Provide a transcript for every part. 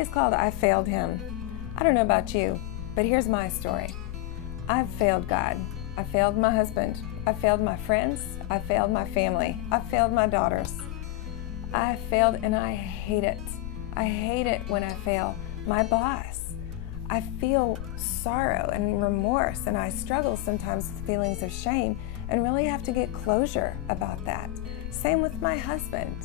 Today is called I Failed Him. I don't know about you, but here's my story. I've failed God. I failed my husband. I failed my friends. I failed my family. I failed my daughters. I failed and I hate it. I hate it when I fail my boss. I feel sorrow and remorse, and I struggle sometimes with feelings of shame and really have to get closure about that. Same with my husband.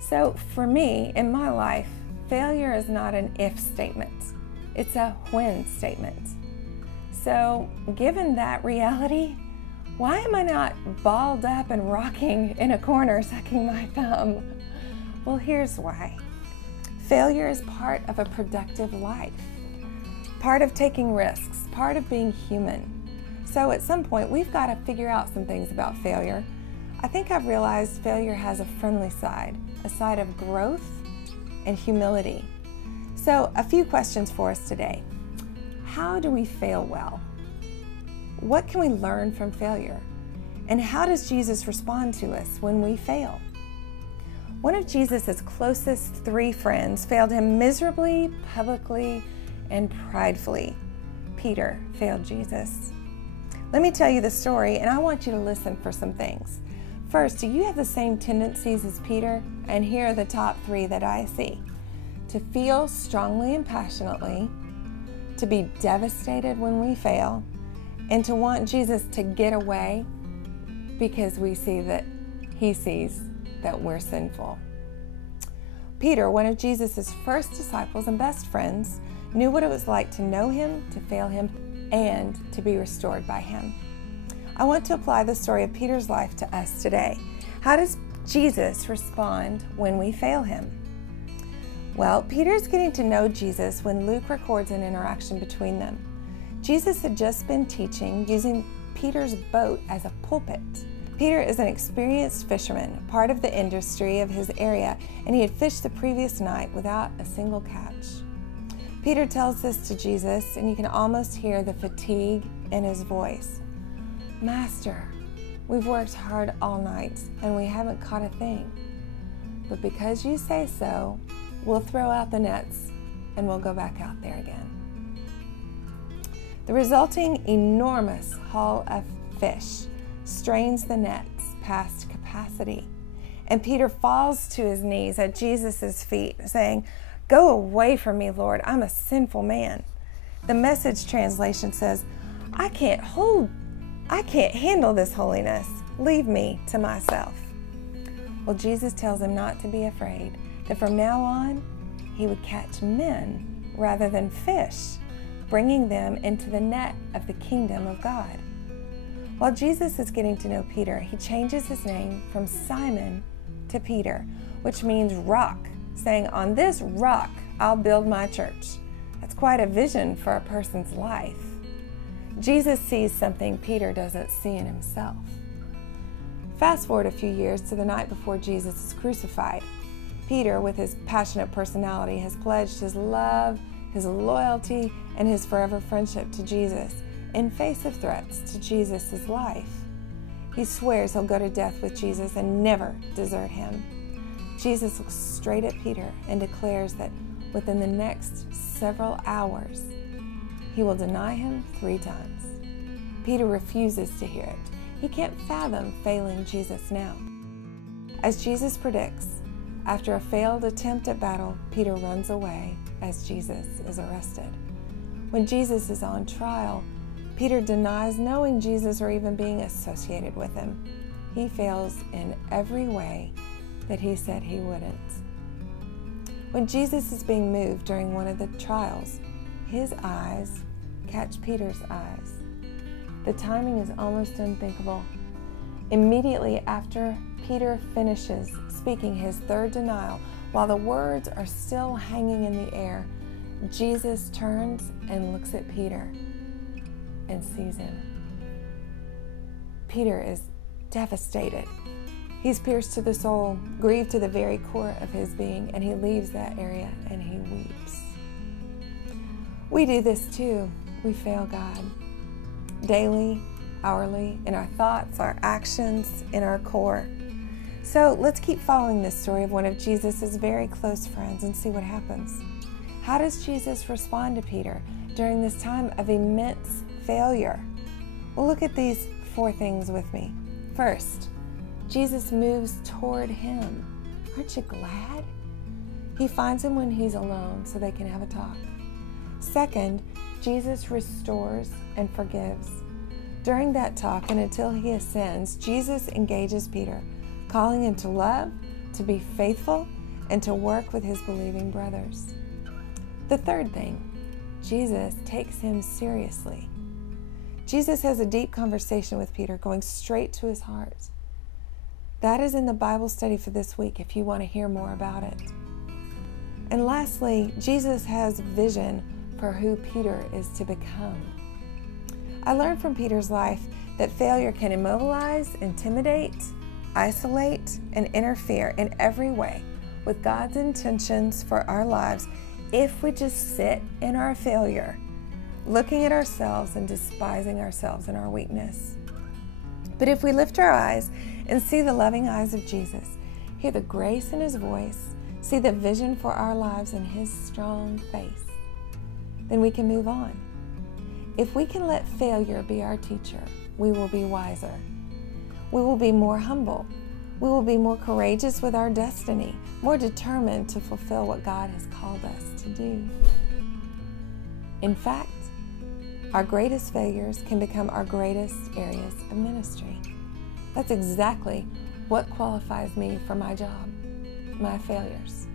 So for me, in my life, failure is not an if statement. It's a when statement. So given that reality, why am I not balled up and rocking in a corner sucking my thumb? Well, here's why. Failure is part of a productive life, part of taking risks, part of being human. So at some point, we've got to figure out some things about failure. I think I've realized failure has a friendly side, a side of growth and humility. So a few questions for us today. How do we fail well? What can we learn from failure? And how does Jesus respond to us when we fail? One of Jesus' closest 3 friends failed him miserably, publicly, and pridefully. Peter failed Jesus. Let me tell you the story, and I want you to listen for some things. First, do you have the same tendencies as Peter? And here are the top 3 that I see. To feel strongly and passionately, to be devastated when we fail, and to want Jesus to get away because we see that he sees that we're sinful. Peter, one of Jesus' first disciples and best friends, knew what it was like to know him, to fail him, and to be restored by him. I want to apply the story of Peter's life to us today. How does Jesus respond when we fail him? Well, Peter's getting to know Jesus when Luke records an interaction between them. Jesus had just been teaching using Peter's boat as a pulpit. Peter is an experienced fisherman, part of the industry of his area, and he had fished the previous night without a single catch. Peter tells this to Jesus, and you can almost hear the fatigue in his voice. Master, we've worked hard all night, and we haven't caught a thing. But because you say so, we'll throw out the nets, and we'll go back out there again. The resulting enormous haul of fish strains the nets past capacity, and Peter falls to his knees at Jesus' feet, saying, "Go away from me, Lord, I'm a sinful man." The Message translation says, I can't handle this holiness. Leave me to myself." Well, Jesus tells him not to be afraid, that from now on, he would catch men rather than fish, bringing them into the net of the kingdom of God. While Jesus is getting to know Peter, he changes his name from Simon to Peter, which means rock, saying, "On this rock, I'll build my church." That's quite a vision for a person's life. Jesus sees something Peter doesn't see in himself. Fast forward a few years to the night before Jesus is crucified. Peter, with his passionate personality, has pledged his love, his loyalty, and his forever friendship to Jesus in face of threats to Jesus' life. He swears he'll go to death with Jesus and never desert him. Jesus looks straight at Peter and declares that within the next several hours, he will deny him 3 times. Peter refuses to hear it. He can't fathom failing Jesus now. As Jesus predicts, after a failed attempt at battle, Peter runs away as Jesus is arrested. When Jesus is on trial, Peter denies knowing Jesus or even being associated with him. He fails in every way that he said he wouldn't. When Jesus is being moved during one of the trials, his eyes catch Peter's eyes. The timing is almost unthinkable. Immediately after Peter finishes speaking his 3rd denial, while the words are still hanging in the air, Jesus turns and looks at Peter and sees him. Peter is devastated. He's pierced to the soul, grieved to the very core of his being, and he leaves that area and he weeps. We do this too. We fail God daily, hourly, in our thoughts, our actions, in our core. So let's keep following this story of one of Jesus' very close friends and see what happens. How does Jesus respond to Peter during this time of immense failure? Well, look at these 4 things with me. First, Jesus moves toward him. Aren't you glad? He finds him when he's alone so they can have a talk. Second, Jesus restores and forgives. During that talk and until he ascends, Jesus engages Peter, calling him to love, to be faithful, and to work with his believing brothers. The third thing, Jesus takes him seriously. Jesus has a deep conversation with Peter, going straight to his heart. That is in the Bible study for this week if you want to hear more about it. And lastly, Jesus has vision for who Peter is to become. I learned from Peter's life that failure can immobilize, intimidate, isolate, and interfere in every way with God's intentions for our lives if we just sit in our failure, looking at ourselves and despising ourselves and our weakness. But if we lift our eyes and see the loving eyes of Jesus, hear the grace in his voice, see the vision for our lives in his strong face, then we can move on. If we can let failure be our teacher, we will be wiser. We will be more humble. We will be more courageous with our destiny, more determined to fulfill what God has called us to do. In fact, our greatest failures can become our greatest areas of ministry. That's exactly what qualifies me for my job, my failures.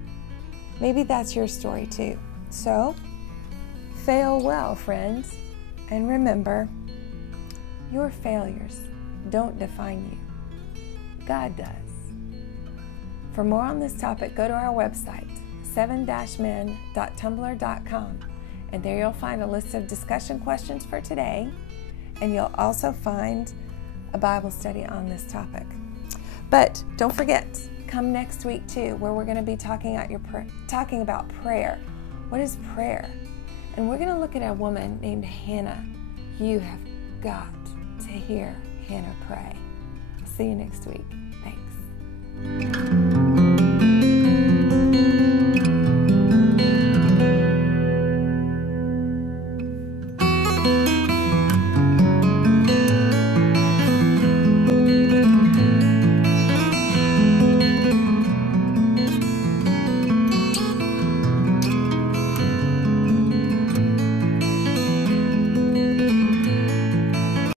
Maybe that's your story too. So, fail well, friends. And remember, your failures don't define you. God does. For more on this topic, go to our website, 7-men.tumblr.com, and there you'll find a list of discussion questions for today, and you'll also find a Bible study on this topic. But don't forget, come next week too, where we're going to be talking about prayer. What is prayer? And we're going to look at a woman named Hannah. You have got to hear Hannah pray. I'll see you next week. Thanks.